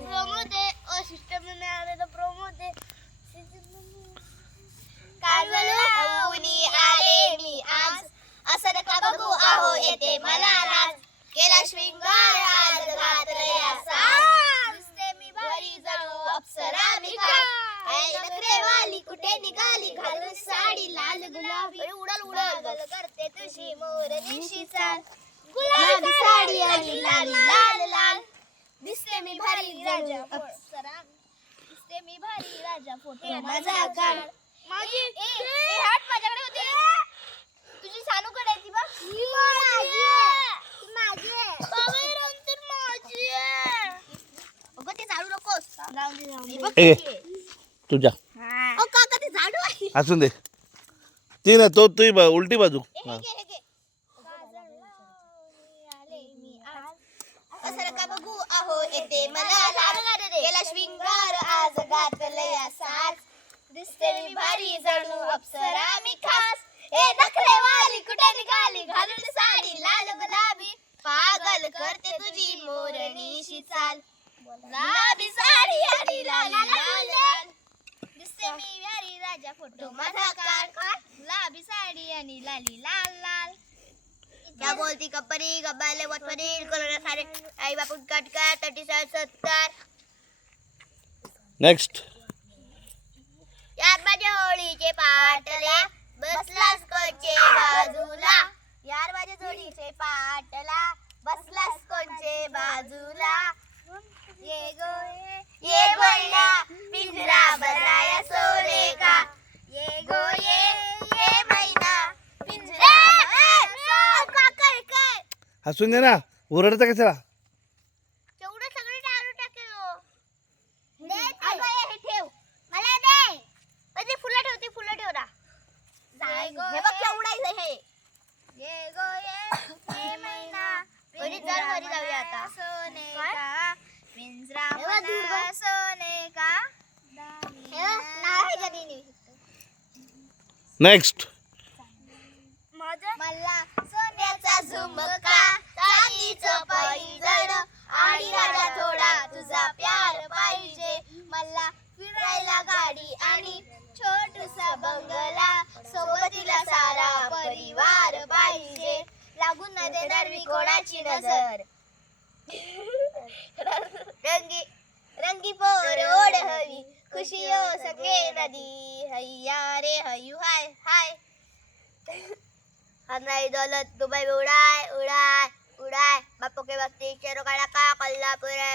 promo दे ओ system में आले तो प्रोमो दे काजळाऊनी आले मी आज असं नका बघू आहो येते मला लाज केला श्रृंगार आज घातले असा दिसते मी भारी जणू अप्सरा मी काय नखरेवाली कुठे निघाली घालून साडी लाल गुलाबी उडल उडल करते तुझी मोरनीशी चाल गुलाबी साडी आणि लाल लाल लाल दिसते मी भारी राजा अप्सरा दिसते मी भारी राजा फोटो माझा काढ माझी ए हात माझ्याकडे होती तुझी सानू कडायची बा माझी बाबा नंतर माझी अगं ते झाडू नकोस जाऊ दे तुझ्या ओ काका ते झाडू आहे असून दे ती ना तो तुझी उलटी बाजू असं का बघू आहो येते मला गेला श्रृंगार आज घातलंय साज दिसते मी भारी जणू अप्सरा मी खास ए नखरेवाली कुठे निघाली घालून साडी लाल गुलाबी पागल करते तुझी मोरनीशी चाल गुलाबी साडी आणि लाल लाल लाल दिसते मी भारी राजा फोटो माझा काढ गुलाबी साडी आणि लाली लाल लाल क्या बोलती कपरी गब्बाले वटवडील कोरोना सारे आई बापू कटका 37 70 नेक्स्ट यार माझ्या होळीचे पाटल्या बसलास कोणचे बाजूला यार माझ्या जोडीचे पाटला बसलास कोणचे बाजूला ये गो ये मैना पिंजरा बनाया सोने का ये गो ये मैना पिंजरा काय हसून दे ना ओरडता कशाला तेवढं सगळं दारू टाकेल दे हे ठेव मला दे म्हणजे फुलं ठेवते फुलं ठेव ना हे बघ केवढं हे ये गो ये मैना वरी जाऊया आता सोने का पिंजरा बना सोने का नाव आहे कधी नेक्स्ट मला सोन्याचा झुमका चांदीचं पैंजण आणि राजा थोडा तुझा प्यार पाहिजे मला फिरायला गाडी आणि छोटूसा बंगला सोबतीला सारा परिवार पाहिजे लागून न देणार मी कोणाची नजर रंगी रंगी पोर ओढ हवी खुशी हो सके नदी हैया रे हयू हाय हाय हमारी दौलत दुबई में उड़ाए उड़ाए उड़ाए बापू के वक्त शेरों का लका कोल्हापुर है